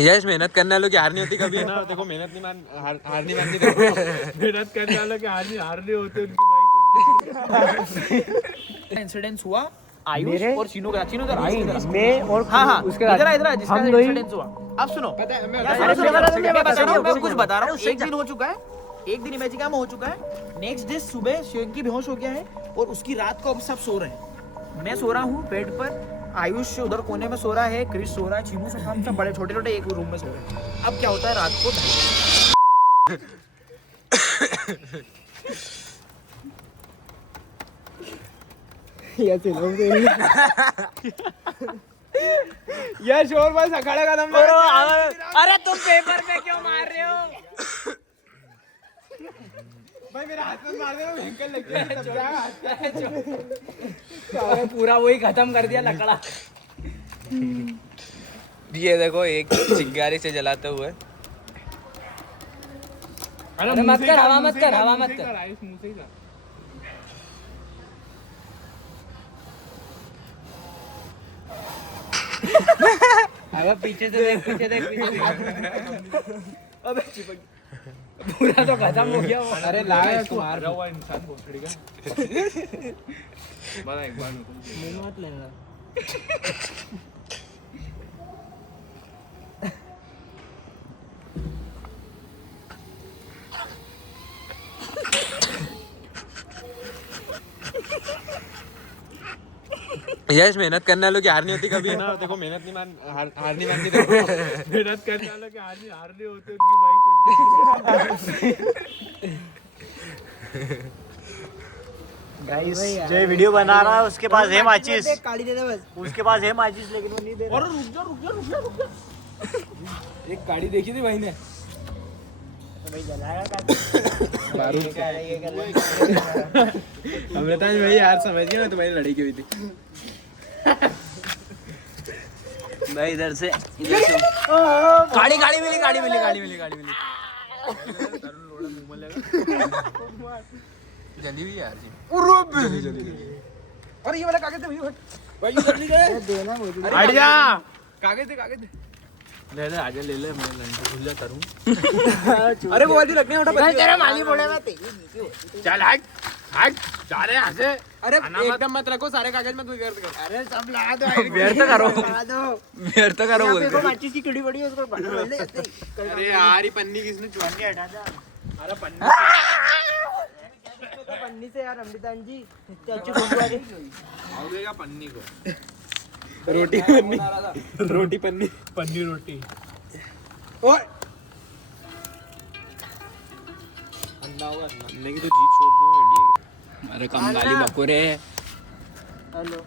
यश मेहनत करने वालों की हार नहीं होती कभी है ना। देखो मेहनत नहीं हार नहीं मानती। मेहनत करने वालों की हार नहीं होती उनकी भाई। इंसिडेंस हुआ आयुष और चीनू का। चीनू इधर मैं और हाँ उसके इधर जिसका इंसिडेंस हुआ। अब सुनो मैं कुछ बता रहा हूँ। एक दिन हो चुका है, एक दिन इमेजिका में हो चुका है। नेक्स्ट डे सुबह शिवंकी बेहोश हो गया है और उसकी रात को अब सब सो रहे हैं। मैं सो रहा हूँ बेड पर, आयुष उधर कोने में सो रहा है, क्रिश सो रहा है, चीनू से हम सब बड़े छोटे छोटे एक रूम में सो रहे हैं। अब क्या होता है रात को यश और बस अखाड़े का दम। अरे तुम पेपर पे क्यों मार रहे हो भाई मेरे हाथ में मार दे तो भयंकर लगता है। पूरा वही खत्म कर दिया लकड़ा। ये देखो एक चिंगारी से जलाते हुए। अरे मत कर, हवा मत कर, हवा मत कर। अबे पीछे से देख, पीछे देख, पीछे देख। अबे पूरा तो खत्म हो गया वो। अरे लाया तू मारा हुआ इंसान भोसड़ी का। बड़ा एक बार मुंह मत लेना। यश मेहनत करने वालों की हार नहीं होती कभी है ना। देखो मेहनत नहीं हार नहीं मानती। मेहनत करने वालों की हार नहीं होती उनकी भाई। गाइस जो वीडियो बना रहा है उसके पास है माचिस। काली दे दे बस। उसके पास है माचिस लेकिन वो नहीं दे रहा। और रुक जा। एक गाड़ी देखी थी भाई ने। भाई जलाएगा अमृतांश भाई यार समझ गए ना तुम्हारी लड़ाई की हुई थी। भाई इधर से गाड़ी मिली। जली हुई यार जी। अरे ये वाला कागज दे भाई इधर नहीं गए। देना मुझे। हट जा। कागज दे। ले आजा ले मैं लंच भूल जा करूं। अरे वो वाली रखने उठा। तेरा माली बोलेगा तेरी। चल हट जा रहे यहाँ से। अरे एकदम मत रखो सारे कागज मत व्यर्थ कर। अरे सब ला दो। व्यर्थ करो बोलते। माचिस की कीड़ी पड़ी है उसको बना ले। अरे यार ये पन्नी किसने चुरानी हटा जा। अरे पन्नी से यार अमृतान जी चाचू को आओगेगा पन्नी को। रोटी पन्नी रोटी। ओए अंडा होगा अंडे की तो जीत छोड़ दो इंडिया। अरे कम गाली बकोरे। हेलो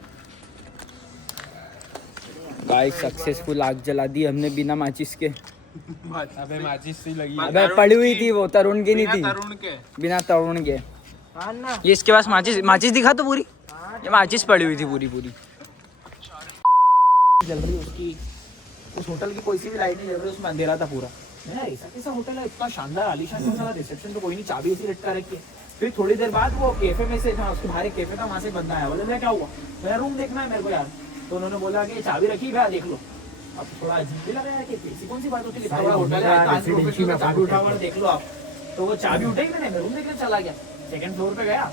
गाइस सक्सेसफुल आग जला दी हमने बिना माचिस के। अबे माचिस सी लगी। अबे पड़ी हुई थी वो, तरुण की नहीं थी। तरुण के बिना तरुण के। हाँ ना। ये इसके पास माचिस दिखा तो पूरी। ये माचिस पड़ी हुई थी पूरी। जल रही उसकी, उस होटल की कोई सी भी लाइट नहीं जल रही, उसमें अंधेरा था पूरा। ऐसा कैसा होटल है इतना शानदार आलीशान, रिसेप्शन तो कोई नहीं, चाबी ऐसी लटका रखी है। फिर थोड़ी देर बाद वो कैफे में से था, उसके बाहर एक कैफे था, वहां से बंदा आया। बोले क्या हुआ? मेरा रूम देखना है मेरे को यार। तो उन्होंने बोला कि चाबी रखी भैया देख लो। अब थोड़ा अजीब भी लगा यार कि ऐसी कौन सी बात होती है, होटल है चाबी उठा हुआ देख लो आप। तो वो चाबी उठाई मैंने, मैं रूम देखने चला गया। सेकंड फ्लोर पे गया,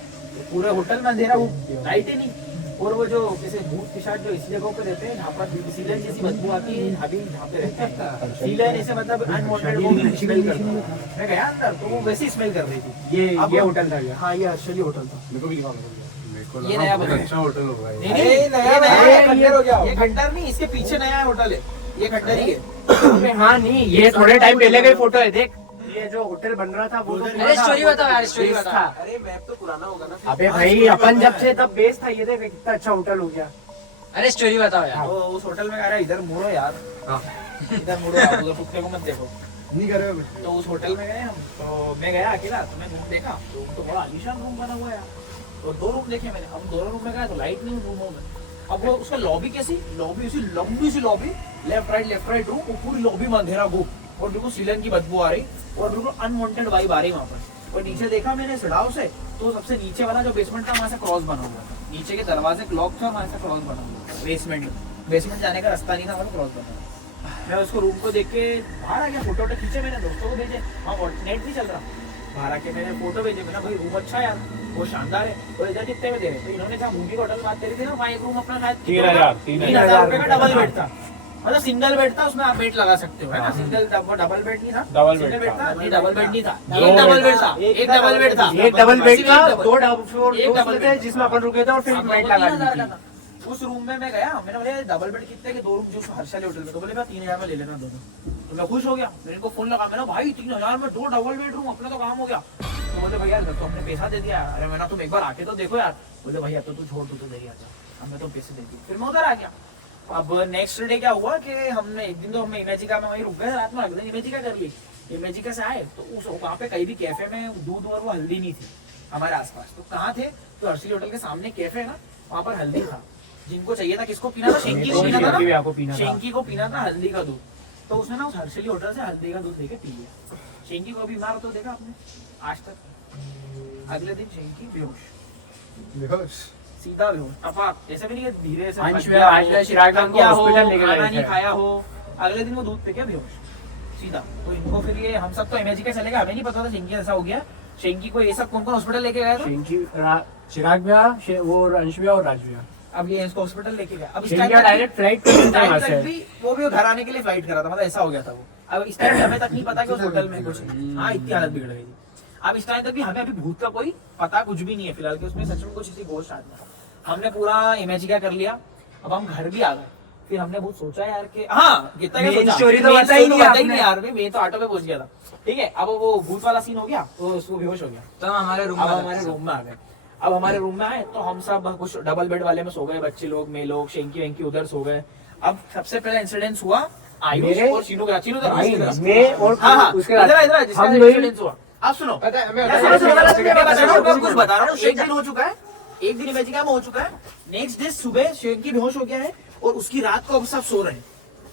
पूरे होटल में अंधेरा, वो लाइट ही नहीं। और वो जो जैसे भूत पिशाच जो इस जगहों पे रहते हैं जहाँ पर सीलन जैसी बदबू आती है, अभी जहाँ पे रहते हैं सीलन ऐसे मतलब अनवांटेड वो स्मेल करता है। मैं गया अंदर तो वो वैसी स्मेल कर रही थी। ये होटल था। हाँ ये अर्शली होटल था। मेरे को भी ये नया बना अच्छा होटल होगा। नहीं नया हो गया। ये खंडर नहीं, इसके पीछे नया होटल है। ये खंडर ही है। हाँ नहीं ये थोड़े टाइम पहले का फोटो है देख। ये जो होटल बन रहा था वो अरे स्टोरी बताओ यार, स्टोरी बता। अरे मैप तो पुराना होगा ना। अबे भाई अपन जब से तब बेस था, ये देख कितना अच्छा होटल हो गया। अरे स्टोरी बताओ यार। तो उस होटल में कह रहा है इधर मुड़ो यार। इधर मुड़ो आप, उधर कुत्ते को मत देखो। नहीं करे तो उस होटल में गए हम, तो मैं गया अकेला, तो मैं रूम देखा। रूम तो बड़ा आलीशान रूम बना हुआ है यार। और 2 रूम देखे मैंने। हम दोनों रूम में गए तो लाइट नहीं रूमों में। अब वो उसका लॉबी कैसी, लॉबी ऐसी लंबी सी लॉबी, लेफ्ट राइट रूम, पूरी लॉबी में अंधेरा घूम और बिल्कुल सीलन की बदबू आ रही और बिल्कुल अनवांटेड वाइब आ रही वहाँ पर। और नीचे देखा मैंने सड़ाव से, तो सबसे नीचे वाला जो बेसमेंट था वहाँ से क्रॉस बना हुआ था। नीचे के दरवाजे लॉक थे और वहाँ से क्रॉस बना हुआ बेसमेंट में। बेसमेंट जाने का रास्ता नहीं था, मतलब क्रॉस करना। मैं उसको रूम को देख के बाहर आ गया, फोटो वोटो खींचे मैंने, दोस्तों को भेजे, वहाँ नेट नहीं चल रहा, बाहर आके मैंने फोटो भेजे, मैंने भाई रूम अच्छा है यार, वो शानदार है, तो इधर कितने में दे रहे? तो इन्होंने जहाँ मूवी का होटल बात करी थी ना, वहाँ एक रूम अपना शायद 3,000 रुपए का डबल बेड था, मतलब सिंगल बेड था, उसमें आप बेड लगा सकते हो, है ना, सिंगल डबल बेड नहीं था, सिंगल बेड था, नहीं डबल बेड नहीं था, एक डबल बेड था, एक डबल बेड था, एक डबल बेड था, दो एक डबल थे जिसमें अपन रुके थे और फिर बेड लगा दी थी। उस रूम में मैं गया, मैंने बोले डबल बेड कितने के? 2 रूम जो हर्षाली होटल में, तो बोले मैं 3,000 में ले लेना दोनों। तो मैं खुश हो गया, मेरे को फोन लगा, मैंने भाई 3,000 में 2 डबल बेडरूम, अपना तो काम हो गया। तो बोले भैया तो हमने पैसा दे दिया। अरे मैंने तुम एक बार आके तो देखो यार। बोले भैया तो तू छोड़, तू तो दे गया था, हमने तो पैसे दे दिए। फिर मैं उधर आ गया। अब नेक्स्ट डे क्या हुआ कि हमने एक दिन तो हमने इमेजिका में वहीं रुक गए रात में, अगले दिन इमेजिका कर ली। इमेजिका से आए तो उस वहाँ पे कहीं भी कैफे में दूध और वो हल्दी नहीं थी हमारे आसपास। तो कहाँ थे? तो हर्षिल होटल के सामने कैफे है ना, वहाँ पर हल्दी था। जिनको चाहिए था, किसको पीना था? शेंकी को पीना था ना, शेंकी को पीना था हल्दी का दूध। तो उसने ना उस हर्षिली होटल से हल्दी का दूध लेके पी लिया। शेंकी को बीमार तो देखा आपने आज तक? अगले दिन शेंकी बेहोश, सीधा बेहोश, टपाक, ऐसे भी नहीं धीरे से हॉस्पिटल लेके गए, खाना नहीं खाया हो, अगले दिन वो दूध पी के बेहोश सीधा। तो इनको फिर ये हम सब तो इमेजिका चले गए, हमें नहीं पता था शेंकी ऐसा हो गया। शेंकी को ये सब कौन कौन हॉस्पिटल लेके गए थे? चिराग भैया, वो अंश भैया और राज भैया। अब ये इसको हॉस्पिटल लेके गया। अब इस शेंकी टाइम डायरेक्ट फ्लाइट भी वो भी घर आने के लिए फ्लाइट करा था, मतलब ऐसा हो गया था वो। अब इस टाइम हमें तक नहीं पता कि उस होटल में कुछ, हाँ इतनी हालत बिगड़ गई थी। अब इस टाइम तक भी हमें अभी भूत का कोई पता कुछ भी नहीं है फिलहाल कि उसमें सच में कुछ इसी घोष आदमी। हमने पूरा इमेजिका कर लिया। अब हम घर भी आ गए। फिर हमने बहुत सोचा यार कि हाँ कितना क्या सोचा, स्टोरी तो बताई नहीं यार, मैं तो ऑटो पे पहुंच गया था। ठीक है, अब वो भूत वाला सीन हो गया तो उसको बेहोश हो गया। तो हमारे रूम में आ गए। अब हमारे रूम में आए तो हम सब कुछ डबल बेड वाले में सो गए, बच्चे लोग, मैं लोग, शेंकी वेंकी उधर सो गए। अब सबसे पहला इंसिडेंट हुआ आयुष और चीनू का। चीनू मैं और हाँ उसके बाद इधर जिसका इंसिडेंट हुआ आप सुनो। पता है, मैं कुछ बता रहा हूँ। एक दिन हो चुका है, एक दिन इमेजिका में हो चुका है। नेक्स्ट डे सुबह शेंकी बेहोश हो गया है और उसकी रात को अब सब सो रहे हैं।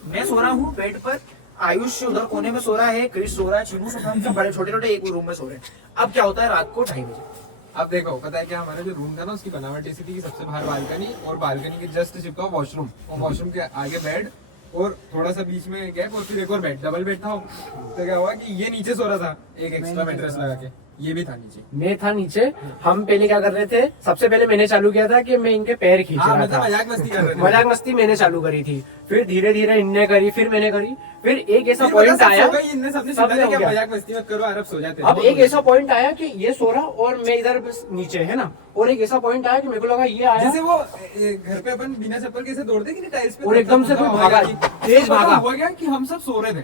मैं सो रहा हूँ बेड पर, आयुष उधर कोने में सो रहा है, क्रिश सो रहा है, चीनू सो रहा है, सब बड़े छोटे छोटे एक रूम में सो रहे हैं। अब क्या होता है रात को 2:30 बजे। अब देखो, पता है क्या, हमारा जो रूम था ना उसकी बनावट ऐसी थी कि सबसे बाहर बालकनी और बालकनी के जस्ट चिपका वॉशरूम और वॉशरूम के आगे बेड और थोड़ा सा बीच में गैप और फिर एक और बेड, डबल बेड था। तो क्या हुआ कि ये नीचे सो रहा था एक एक्स्ट्रा मैट्रेस लगा के, ये भी था नीचे, मैं था नीचे। हम पहले क्या कर रहे थे, सबसे पहले मैंने चालू किया था कि मैं इनके पैर खींच रहा था, मजाक मस्ती कर रहे थे। मजाक मस्ती मैंने चालू करी थी। फिर धीरे धीरे इनने करी, फिर मैंने करी। फिर एक ऐसा पॉइंट आया, मजाक मस्ती मत करो, अरब सो जाते। अब एक ऐसा पॉइंट आया कि ये सो रहा और मैं इधर बस नीचे, है ना। और एक ऐसा पॉइंट आया कि मेरे को लगा ये आया, जैसे वो घर पे अपन बिना चप्पल कैसे दौड़ते कि नहीं टाइल्स पे, और एकदम से कोई भागा, तेज भागा। हुआ क्या कि हम सब सो रहे थे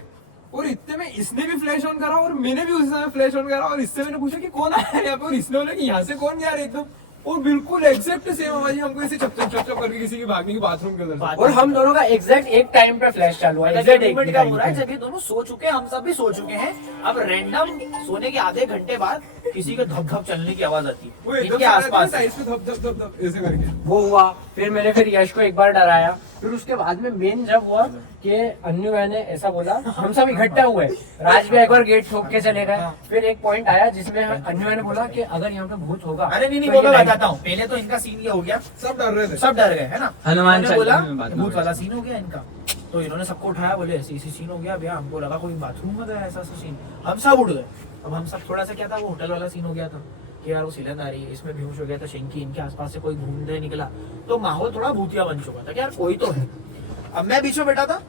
और इतने में इसने भी फ्लैश ऑन करा और मैंने भी उस समय फ्लैश ऑन करा और इससे मैंने पूछा कि कौन आया यहाँ पे, और इसने बोला कि यहाँ से कौन गया एकदम, और बिल्कुल एग्जैक्ट सेम आवाज हमको ऐसे चप चप करके किसी की भागने की बाथरूम के उधर। और हम दोनों का एग्जैक्ट एक टाइम पे फ्लैश चालू हुआ, एग्जैक्ट एक मिनट का हो रहा है जब ये दोनों सो चुके हैं, हम सब भी सो चुके हैं। अब रैंडम सोने के आधे घंटे बाद किसी के धप धप चलने की आवाज आती है इनके आसपास ऐसे करके वो हुआ। फिर मैंने फिर यश को एक बार डराया। फिर उसके बाद में मेन जब हुआ कि अन्नू भाई ने ऐसा बोला, हम सब इकट्ठा हुए, राज भाई एक बार गेट ठोक के चले गए। फिर एक पॉइंट आया जिसमें अन्नू भाई ने बोला कि अगर यहाँ पे भूत होगा। अरे नहीं वो मैं बताता हूँ। पहले तो इनका सीन ये हो गया, सब डर रहे थे, सब डर गए, है ना। हनुमान ने बोला भूत वाला सीन हो गया इनका, तो इन्होंने सबको उठाया, बोले ऐसी सीन हो गया भैया, हमको लगा कोई बाथरूम में गया, ऐसा सीन। हम सब उड़ गए। अब हम सब थोड़ा सा क्या था, वो होटल वाला सीन हो गया था कि यार वो सिलेंडर आ रही है, इसमें बेहोश हो गया था शेंकी, इनके आसपास से कोई घूमने निकला, तो माहौल थोड़ा भूतिया बन चुका था कि यार कोई तो है। अब मैं बीच में बैठा था,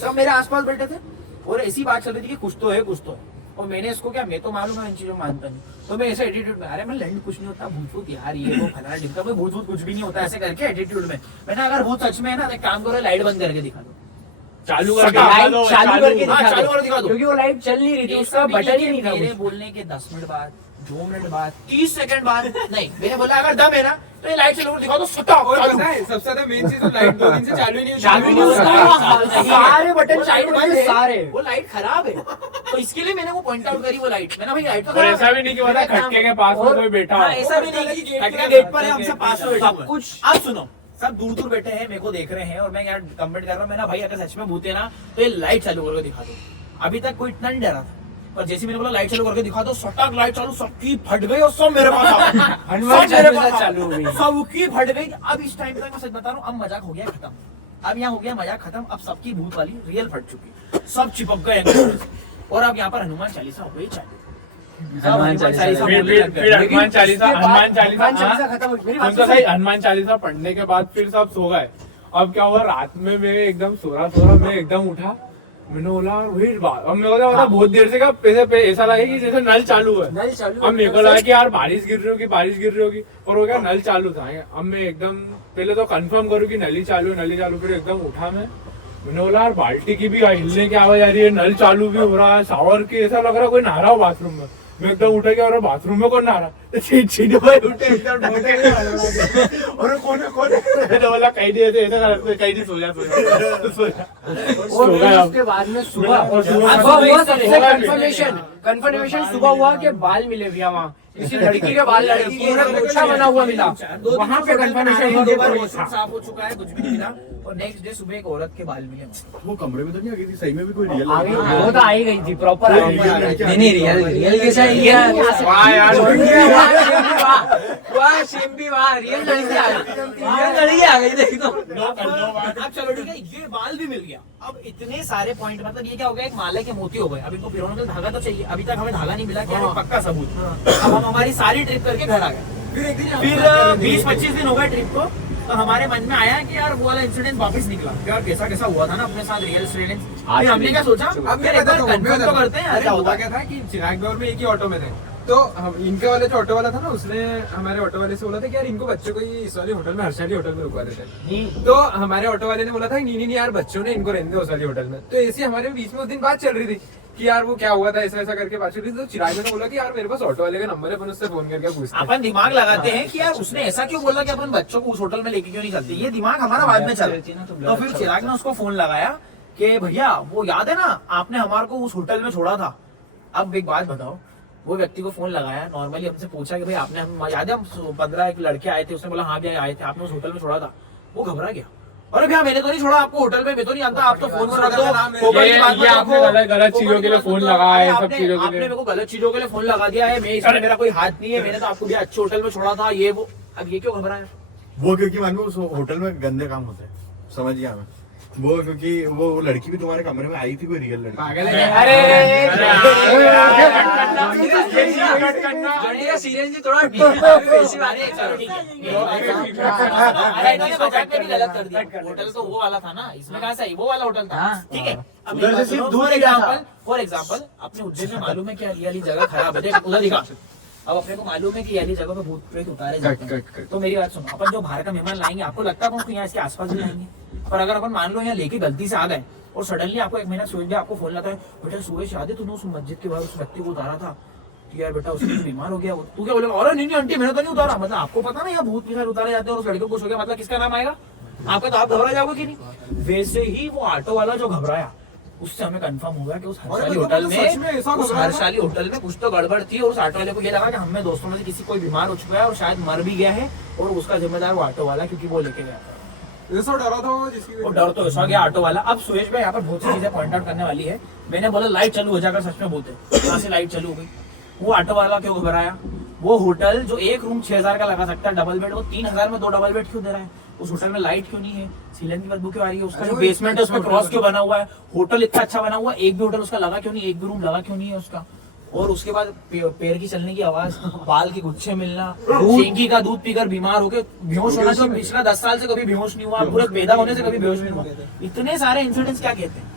सब मेरे आसपास बैठे थे और ऐसी बात चल रही थी कि कुछ तो है, कुछ तो है। और मैंने इसको क्या, मैं तो मालूम है इन चीजों मानता नहीं, तो मैं ऐसे एटीट्यूड में, अरे मैं लैंड कुछ नहीं होता, भूत भूत यार ये वो फलाना ढिमका, कोई भूत भूत कुछ भी नहीं होता, ऐसे करके एटीट्यूड में। मैंने अगर भूत सच में है ना, तो काम करो, लाइट बंद करके दिखा दो, चालू करके दिखा दो, क्योंकि वो लाइट चल नहीं रही थी, उसका बटन ही नहीं था। मेरे बोलने के 10 मिनट बाद, 2 मिनट बाद, 30 सेकंड बाद नहीं, मैंने बोला अगर दम है ना तो ये लाइट चालू दिखा दो, सबसे ज्यादा मेन चीज लाइट 2 दिन से चालू ही नहीं सारे बटन साइड में सारे, वो लाइट खराब है, तो इसके लिए मैंने वो पॉइंट आउट करी वो लाइट। मैंने भाई लाइट तो ऐसा भी नहीं कि मतलब खटके के पास में कोई बैठा हो, ऐसा भी नहीं कि खटके गेट पर है, हम सब पास में बैठे हुए कुछ। आप सुनो, सब दूर दूर बैठे हैं, मेरे को देख रहे हैं और मैं यार कमेंट कर रहा हूँ, मैं ना भाई अगर सच में भूत है ना तो ये लाइट चालू करके दिखा दो। अभी तक कोई इतना नहीं डरा था, पर जैसे मैंने बोला लाइट चालू करके दिखा दो, सटक लाइट चालू, सबकी फट गई और सब मेरे पास चालू हो गई, सबकी फट गई। अब इस टाइम तक मैं सच बता रहा हूँ, अब मजाक हो गया खत्म, अब यहाँ हो गया मजाक खत्म, अब सबकी भूत वाली रियल फट चुकी, सब चिपक गए एक दूसरे से। और अब यहाँ पर हनुमान चालीसा हो गई चालू। हनुमान चालीसा बोलने लग गए। फिर हनुमान चालीसा हनुमान चालीसा खत्म हुई। मेरी बात तो सुनो। सही, हनुमान चालीसा पढ़ने के बाद फिर सब सो गए। अब क्या हुआ, रात में मैं एकदम सो रहा मैं एकदम उठा, मैंने बोला वही बात, अब मेरे को बहुत देर से ऐसा लगा कि जैसे नल चालू है। नल चालू अब मेरे को लगा कि यार बारिश गिर रही होगी, और हो गया नल चालू था। अब मैं एकदम पहले तो कंफर्म करूँ कि नली चालू, फिर एकदम उठा मैंने बोला यार बाल्टी की भी हिलने की आवाज आ रही है, नल चालू भी हो रहा है, शावर की ऐसा लग रहा है कोई नहा रहा हो बाथरूम में। मैं एकदम उठा गया और बाथरूम में कौन नहा रहा, चीनी भाई उठे एकदम ढोके और कौन मैंने बोला कहीं नहीं ऐसे कहीं नहीं, सो जा और फिर उसके बाद में सुबह हुआ सबसे कंफर्मेशन सुबह हुआ कि बाल मिले भैया वहाँ, किसी लड़की के बाल, लड़की पूरा गुच्छा बना हुआ मिला, वहाँ पे कंफर्मेशन दो बार हुआ। वॉशरूम साफ हो चुका है, कुछ भी नहीं मिला। और नेक्स्ट डे सुबह एक औरत के बाल मिले। वो कमरे में तो नहीं आ गई थी, सही में भी कोई रियल आ गई, वो तो आई गई थी, प्रॉपर आई गई थी। नहीं रियल कैसा है यार? वाह यार, वाह शिम्पी वाह, रियल लड़की आ गई देख तो। अब चलो ठीक है, ये बाल भी मिल गया। अब इतने सारे पॉइंट, मतलब ये क्या हो गया, एक माले के मोती हो गए। अब इनको पिरोने के लिए धागा तो चाहिए, अभी तक हमें धागा नहीं मिला, क्या है पक्का सबूत। अब हम हमारी सारी ट्रिप करके घर आ गए। फिर 20-25 दिन हो गए ट्रिप को, तो हमारे मन में आया कि यार वो वाला इंसिडेंट वापस निकला, यार कैसा हुआ था ना अपने साथ रियल इंसिडेंट। फिर हमने क्या सोचा, अब यार मैं एक बार बताता हूँ, confirm तो करते हैं, अरे हुआ क्या था कि चिराग दौर में एक ही ऑटो में थे, तो हम इनके वाले जो ऑटो वाला था ना, उसने हमारे ऑटो वाले से बोला था कि यार इनको बच्चों को ये इस वाले होटल में, हर्षाली होटल में रुकवा देते हैं। तो हमारे ऑटो वाले ने बोला था नहीं यार बच्चों ने इनको रहने दो उस वाली होटल में। तो ऐसी हमारे बीच में उस दिन बात चल रही थी कि यार वो क्या हुआ था, ऐसा करके बात चल रही थी। तो चिराग ने बोला कि यार मेरे पास ऑटो वाले का नंबर है, अपन उससे फोन करके पूछते हैं। अपन दिमाग लगाते हैं कि यार उसने ऐसा क्यों बोला कि अपन बच्चों को उस होटल में लेके क्यों नहीं चलते, ये दिमाग हमारा बाद में चला। तो फिर चिराग ने उसको फोन लगाया कि भैया वो याद है ना आपने हमारे को उस होटल में छोड़ा था। अब एक बात बताओ, वो व्यक्ति को फोन लगाया, नॉर्मली हमसे पूछा कि भाई आपने, हम याद है हम 15 एक लड़के आए थे, उसने बोला हाँ भैया आए थे, आपने उस होटल में छोड़ा था। वो घबरा गया, अरे भैया मैंने तो नहीं छोड़ा आपको होटल में, मैं तो नहीं जानता, आप तो फोन में रख दो, ये आपने गलत चीजों के लिए फोन लगाया है, सब चीजों के आपने लिए। मेरे को गलत चीजों के लिए फोन लगा दिया है, मैं इसमें मेरा कोई हाथ नहीं है, मैंने तो आपको भैया अच्छे होटल में छोड़ा था, ये वो। अब ये क्यों घबराया? वो क्योंकि मान लो उस होटल में गंदे काम होते हैं, समझ गया मैं। वो क्योंकि वो लड़की भी तुम्हारे कमरे में आई थी, कोई रियल लड़की। पागल है अरे सीरियसली थोड़ा अरे इन्होंने मजाक में भी गलत कर दिया, होटल तो वो वाला था ना, इसमें कहाँ से आई, वो वाला होटल था, ठीक है। अब उधर से सिर्फ दूर फॉर एग्जाम्पल अपने उज्जैन में मालूम है क्या ये वाली जगह खराब है, देख उधर दिखा। अब अपने को मालूम है कि ये वाली जगह पे भूत प्रेत उतारे जाते हैं। तो मेरी बात सुनो, अपन जो बाहर का मेहमान लाएंगे, आपको लगता है अपन यहाँ इसके आसपास भी लाएंगे, पर अगर अपन मान लो यहाँ लेके गलती से आ गए और सडनली आपको एक महीना सोच गया, आपको फोन लाता है बेटा सुबह शादी तूने उस मस्जिद के बाहर उस व्यक्ति को उतारा था, तो यार बेटा उसके बीमार हो गया, तू क्या बोलेगा? अरे नहीं आंटी मैंने तो नहीं उतारा। मतलब आपको पता ना यहाँ भूत प्रेत उतारे जाते हैं और उस लड़के को कुछ हो गया, मतलब किसका नाम आएगा आपका? तो आप घबरा जाओगे कि नहीं? वैसे ही वो ऑटो वाला जो घबराया, उससे हमें कंफर्म हुआ कि उस हर्षाली होटल में, उस हर्षाली होटल में कुछ तो गड़बड़ थी, और उस ऑटो वाले को ये लगा कि हमें दोस्तों में से किसी कोई बीमार हो चुका है और शायद मर भी गया है, और उसका जिम्मेदार वो ऑटो वाला, क्योंकि वो लेके गया था। ऐसा डरा था वो जिसकी वो डर तो ऐसा गया ऑटो वाला। अब सुरेश भाई यहाँ पर बहुत सी चीजें पॉइंट आउट करने वाली है। मैंने बोला लाइट चालू हो जाकर, सच में बोलते कहाँ से लाइट चालू हो गई? वो ऑटो वाला क्यों घबराया? वो होटल जो एक रूम 6000 का लगा सकता है डबल बेड, वो 3000 में 2 डबल बेड क्यों दे रहा है? उस होटल में लाइट क्यों नहीं है? सीलन की बदबू क्यों आ रही है? उसका जो बेसमेंट है उसमें क्रॉस क्यों बना हुआ है? होटल इतना अच्छा बना हुआ है, एक भी होटल उसका लगा क्यों नहीं? एक भी रूम लगा क्यों नहीं है उसका? और उसके बाद पैर की चलने की आवाज, बाल के गुच्छे मिलना, शेंगी का दूध पीकर बीमार होकर बेहोश होना, जो पिछला 10 साल से कभी बेहोश नहीं हुआ, पूरे पैदा होने से कभी बेहोश नहीं हुआ। इतने सारे इंसिडेंट्स क्या कहते हैं?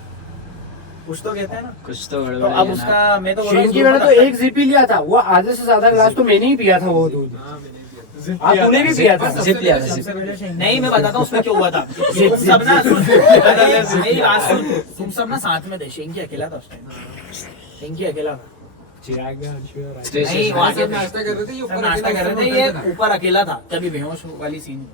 कुछ तो कहते हैं ना, कुछ तो तो अब उसका मैं तो बोला मैंने तो एक जीपी लिया था, वो आधे से ज्यादा ग्लास तो मैंने ही पिया था वो दूध। तूने भी पिया था? जिप लिया था, जिप। नहीं, मैं बताता हूँ उसमें क्यों हुआ था। तुम सब ना मेरी बात सुन, तुम सब ना साथ में थे, शेंकी अकेला था उस टाइम, शेंकी अकेला था। चिराग में नहीं, वहाँ से नाश्ता कर रहे थे, ये ऊपर नाश्ता कर रहे थे, ये ऊपर अकेला था तभी बेहोश वाली सीन।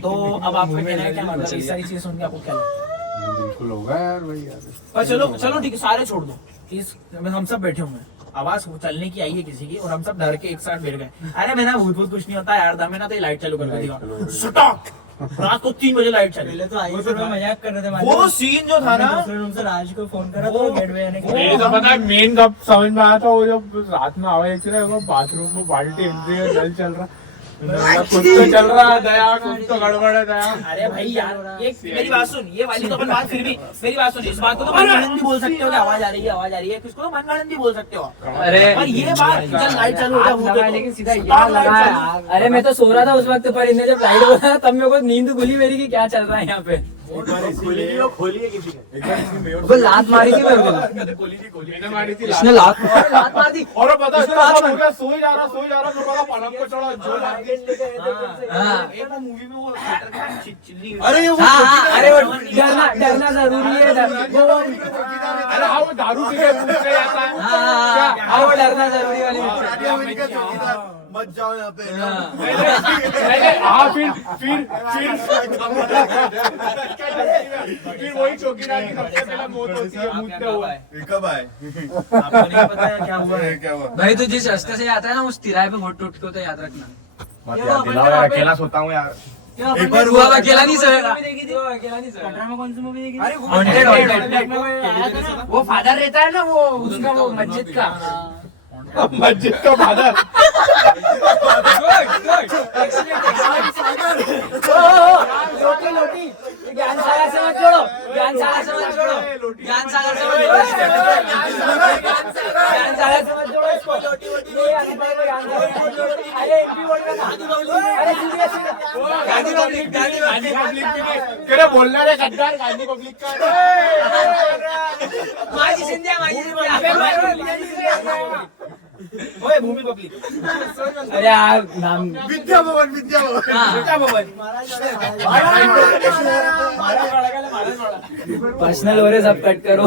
तो अब आपका कहना है क्या, मतलब इस सारी चीजें सुन के आपको क्या लगता है? बिल्कुल होगा यार भाई यार। पर चलो ठीक है, सारे छोड़ दो, हम सब बैठे हुए हैं, आवाज चलने की आई है किसी की, और हम सब डर के एक साथ बैठ गए। अरे मैं ना भूत कुछ नहीं होता यार, दमे ना तो लाइट चालू कर देगा, स्टॉप। रात को 3 बजे लाइट चली। पहले तो आई फिर मजाक कर रहे थे, वो सीन जो था ना, दूसरे रूम से राज को फोन करा तो गेटवे आने के मेरे तो पता है मेन कब समझ में आया था, वो जब रात में आवाज आई थी ना, बाथरूम में बाल्टी हिल रही है, नल चल रहा, कुछ तो चल रहा है दया, कुछ तो गड़बड़ है दया। अरे भाई यार एक मेरी बात सुन, ये वाली तो अपन बात फिर भी मेरी बात सुन, इस बात को तो मनगढ़ंत भी बोल सकते हो कि आवाज आ रही है आवाज आ रही है, किसको तो मनगढ़ंत भी बोल सकते हो। अरे और ये बात जब लाइट चालू हो हाथ लगा, जाए लेकिन सीधा यहाँ लगा है। अरे मैं तो सो रहा था उस वक्त, पर इन्हें जब लाइट बोला तब मेरे को नींद खुली मेरी कि क्या चल रहा है यहाँ पे। वो लात मारी थी मेरे को, मैंने मारी थी इसने लात मार दी। और वो पता इसको हाथ है मार- हो गया, सो ही जा रहा मेरे को पलंग पे चढ़ा जो लग गई। हाँ एक वो मूवी में वो थिएटर का चिल्ली अरे वो हाँ, अरे वो डरना जरूरी है। अरे हाँ वो दारू पी के पूछ रहे आता है। हाँ, वो डरना जरूरी वाली सानिया मिर्जा का चौकीदार, मत जाओ यहाँ पे हाँ फिर वही चौकीदार की सबसे पहले मौत होती है मुझसे हुआ है। ये कब आए? आपको नहीं पता है क्या हुआ है। क्या हुआ? भाई तू जिस रास्ते से आता है ना उस तिराहे पे घोट टूट के तो याद रखना। अकेला सोता हूँ यार। एक बार हुआ अकेला नहीं सोएगा। कटरा में कौन सी मूवी देखी थी? Haunted। वो फादर रहता है ना वो उसका वो मस्जिद का। मस्जिद का फादर। लोटी ज्ञान सागर से मत जोड़ो, ज्ञान सागर से मत जोड़ो, ज्ञान सागर से मत जोड़ो, ज्ञान सागर से मत जोड़ो इसको। ये अभी भाई को ज्ञान सागर से मत जोड़ो। अरे एक भी बोल रहा था। अरे सीधे गांधी पब्लिक करे बोलना रे गद्दार गांधी पब्लिक का। माझी सिंधिया माझी सिंधिया। ओए भूमि पब्लिक अरे यार नाम विद्या भवन क्या भवन पर्सनल हो रहे सब कट करो।